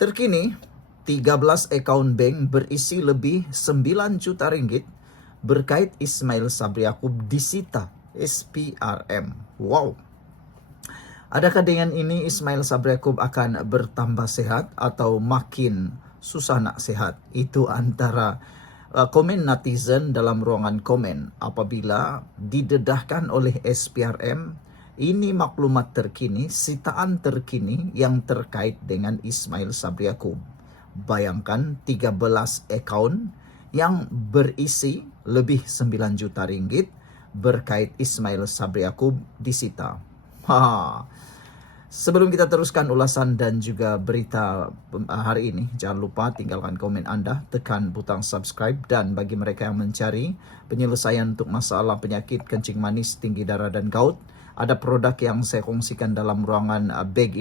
Terkini, 13 akaun bank berisi lebih 9 juta ringgit berkait Ismail Sabri Yaakob disita SPRM. Wow. Adakah dengan ini Ismail Sabri Yaakob akan bertambah sehat atau makin susah nak sehat? Itu antara komen netizen dalam ruangan komen apabila didedahkan oleh SPRM. Ini maklumat terkini, sitaan terkini yang terkait dengan Ismail Sabri Yaakob. Bayangkan 13 akaun yang berisi lebih 9 juta ringgit berkait Ismail Sabri Yaakob disita. Sebelum kita teruskan ulasan dan juga berita hari ini, jangan lupa tinggalkan komen Anda, tekan butang subscribe, dan bagi mereka yang mencari penyelesaian untuk masalah penyakit kencing manis, tinggi darah dan gout, ada produk yang saya kongsikan dalam ruangan bag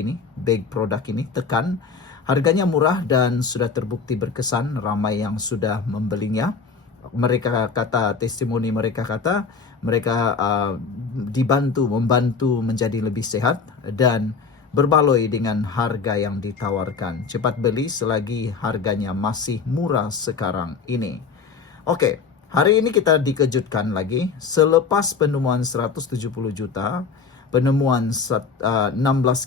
produk ini, tekan. Harganya murah dan sudah terbukti berkesan, ramai yang sudah membelinya. Mereka kata, testimoni mereka kata, mereka membantu menjadi lebih sehat dan berbaloi dengan harga yang ditawarkan. Cepat beli selagi harganya masih murah sekarang ini. Oke, hari ini kita dikejutkan lagi selepas penemuan 170 juta, penemuan 16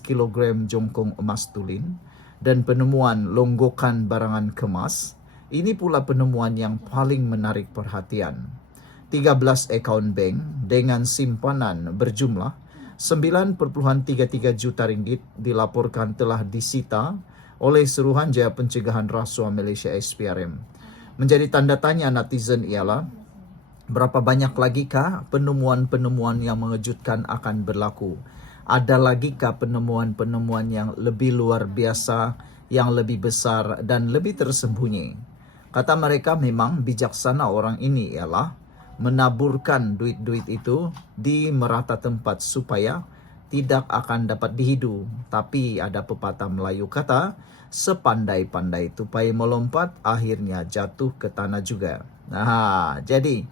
kg jongkong emas tulin, dan penemuan longgokan barangan kemas. Ini pula penemuan yang paling menarik perhatian. 13 akaun bank dengan simpanan berjumlah 9,33 juta ringgit dilaporkan telah disita oleh Suruhanjaya Pencegahan Rasuah Malaysia SPRM. Menjadi tanda tanya netizen ialah berapa banyak lagikah penemuan-penemuan yang mengejutkan akan berlaku? Ada lagikah penemuan-penemuan yang lebih luar biasa, yang lebih besar dan lebih tersembunyi? Kata mereka memang bijaksana orang ini ialah menaburkan duit-duit itu di merata tempat supaya tidak akan dapat dihidu. Tapi ada pepatah Melayu kata, sepandai-pandai tupai melompat, akhirnya jatuh ke tanah juga. Nah, jadi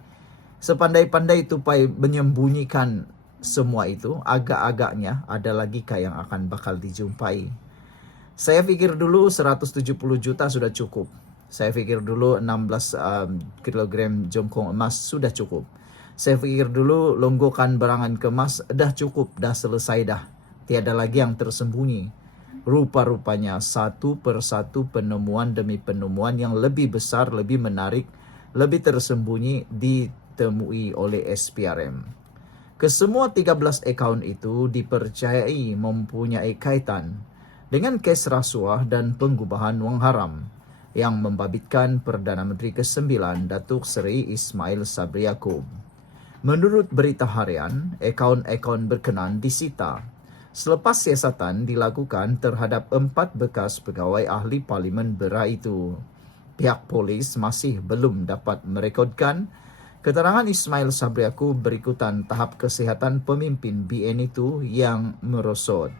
sepandai-pandai tupai menyembunyikan semua itu, agak-agaknya ada lagikah yang akan bakal dijumpai. Saya pikir dulu 170 juta sudah cukup. Saya pikir dulu 16 kg jongkong emas sudah cukup. Saya pikir dulu longgokan barangan kemas dah cukup, dah selesai dah. Tiada lagi yang tersembunyi. Rupa-rupanya satu persatu penemuan demi penemuan yang lebih besar, lebih menarik, lebih tersembunyi ditemui oleh SPRM. Kesemua 13 akaun itu dipercayai mempunyai kaitan dengan kes rasuah dan pengubahan wang haram yang membabitkan Perdana Menteri ke-9 Datuk Seri Ismail Sabri Yaakob. Menurut berita harian, akaun-akaun berkenan disita selepas siasatan dilakukan terhadap 4 bekas pegawai ahli Parlimen Berak itu. Pihak polis masih belum dapat merekodkan keterangan Ismail Sabri Yaakob berikutan tahap kesihatan pemimpin BN itu yang merosot.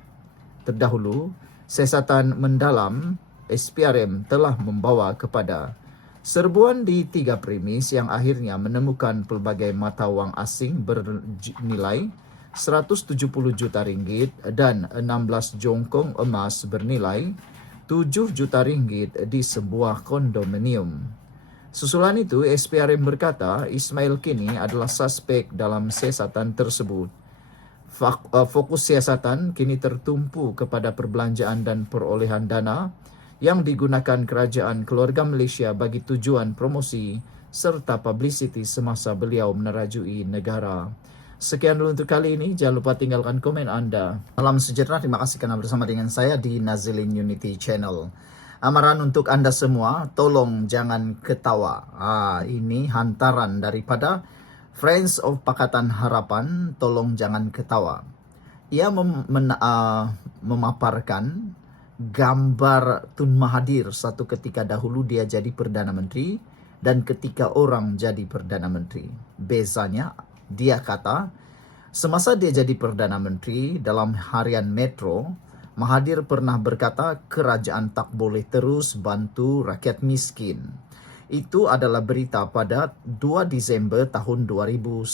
Terdahulu, siasatan mendalam SPRM telah membawa kepada serbuan di 3 premis yang akhirnya menemukan pelbagai mata wang asing bernilai 170 juta ringgit dan 16 jongkong emas bernilai 7 juta ringgit di sebuah kondominium. Susulan itu, SPRM berkata Ismail kini adalah suspek dalam siasatan tersebut. Fokus siasatan kini tertumpu kepada perbelanjaan dan perolehan dana yang digunakan kerajaan keluarga Malaysia bagi tujuan promosi serta publicity semasa beliau menerajui negara. Sekian dulu untuk kali ini. Jangan lupa tinggalkan komen Anda. Salam sejahtera. Terima kasih kerana bersama dengan saya di Nazilin Unity Channel. Amaran untuk Anda semua, tolong jangan ketawa. Ini hantaran daripada Friends of Pakatan Harapan, tolong jangan ketawa. Ia memaparkan gambar Tun Mahathir satu ketika dahulu dia jadi Perdana Menteri dan ketika orang jadi Perdana Menteri. Bezanya, dia kata, semasa dia jadi Perdana Menteri dalam harian Metro, Mahathir pernah berkata kerajaan tak boleh terus bantu rakyat miskin. Itu adalah berita pada 2 Disember tahun 2019.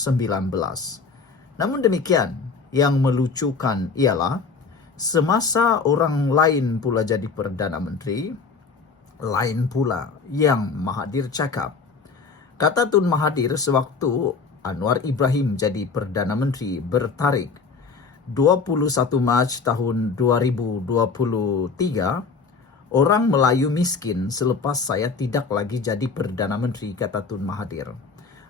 Namun demikian, yang melucukan ialah Semasa orang lain pula jadi Perdana Menteri, lain pula yang Mahathir cakap. Kata Tun Mahathir sewaktu Anwar Ibrahim jadi Perdana Menteri bertarikh 21 Mac tahun 2023, orang Melayu miskin selepas saya tidak lagi jadi Perdana Menteri, kata Tun Mahathir.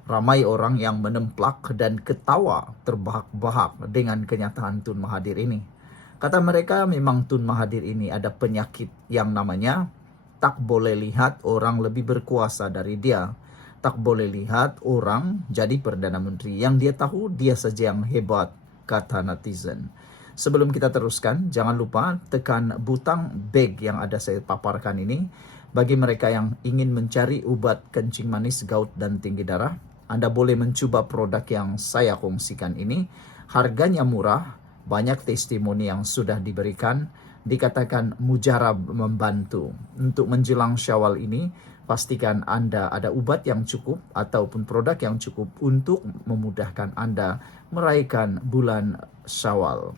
Ramai orang yang menemplak dan ketawa terbahak-bahak dengan kenyataan Tun Mahathir ini. Kata mereka memang Tun Mahathir ini ada penyakit yang namanya tak boleh lihat orang lebih berkuasa dari dia. Tak boleh lihat orang jadi Perdana Menteri. Yang dia tahu dia saja yang hebat, kata netizen. Sebelum kita teruskan, jangan lupa tekan butang bag yang ada saya paparkan ini. Bagi mereka yang ingin mencari ubat kencing manis, gout, dan tinggi darah, Anda boleh mencoba produk yang saya kongsikan ini. Harganya murah, banyak testimoni yang sudah diberikan, dikatakan mujarab membantu. Untuk menjelang Syawal ini, pastikan Anda ada ubat yang cukup ataupun produk yang cukup untuk memudahkan Anda meraihkan bulan Syawal.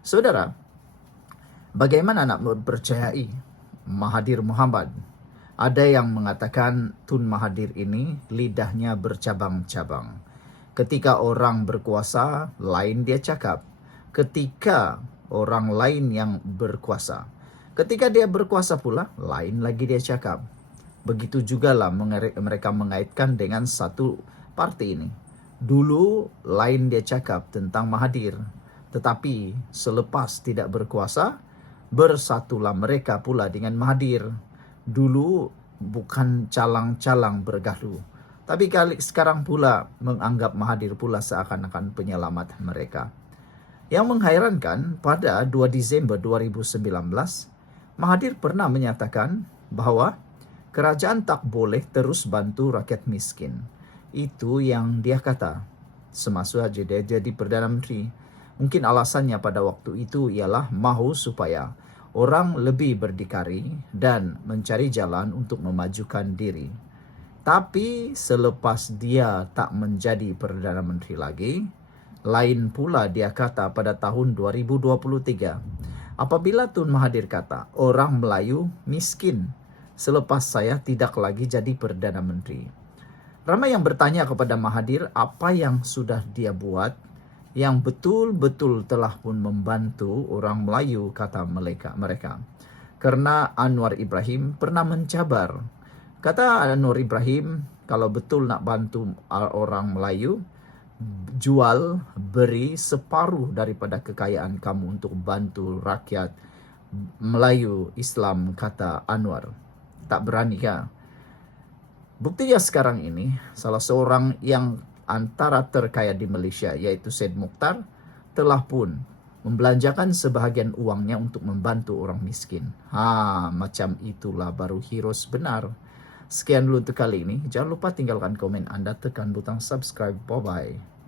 Saudara, bagaimana nak mempercayai Mahathir Mohamad? Ada yang mengatakan Tun Mahathir ini lidahnya bercabang-cabang. Ketika orang berkuasa, lain dia cakap. Ketika orang lain yang berkuasa. Ketika dia berkuasa pula, lain lagi dia cakap. Begitu jugalah mereka mengaitkan dengan satu parti ini. Dulu lain dia cakap tentang Mahathir. Tetapi selepas tidak berkuasa, bersatulah mereka pula dengan Mahathir. Dulu bukan calang-calang bergaduh, tapi sekarang pula menganggap Mahathir pula seakan-akan penyelamat mereka. Yang menghairankan, pada 2 Disember 2019, Mahathir pernah menyatakan bahwa kerajaan tak boleh terus bantu rakyat miskin. Itu yang dia kata semasa dia jadi Perdana Menteri. Mungkin alasannya pada waktu itu ialah mahu supaya orang lebih berdikari dan mencari jalan untuk memajukan diri. Tapi selepas dia tak menjadi Perdana Menteri lagi, lain pula dia kata pada tahun 2023. Apabila Tun Mahathir kata, orang Melayu miskin selepas saya tidak lagi jadi Perdana Menteri. Ramai yang bertanya kepada Mahathir apa yang sudah dia buat yang betul-betul telah pun membantu orang Melayu, kata mereka. Karena Anwar Ibrahim pernah mencabar. Kata Anwar Ibrahim, kalau betul nak bantu orang Melayu, jual, beri separuh daripada kekayaan kamu untuk bantu rakyat Melayu Islam, kata Anwar. Tak berani kah? Buktinya sekarang ini, salah seorang yang antara terkaya di Malaysia, yaitu Syed Mukhtar, telah pun membelanjakan sebahagian uangnya untuk membantu orang miskin. Macam itulah baru hero benar. Sekian dulu untuk kali ini. Jangan lupa tinggalkan komen Anda, tekan butang subscribe. Bye-bye.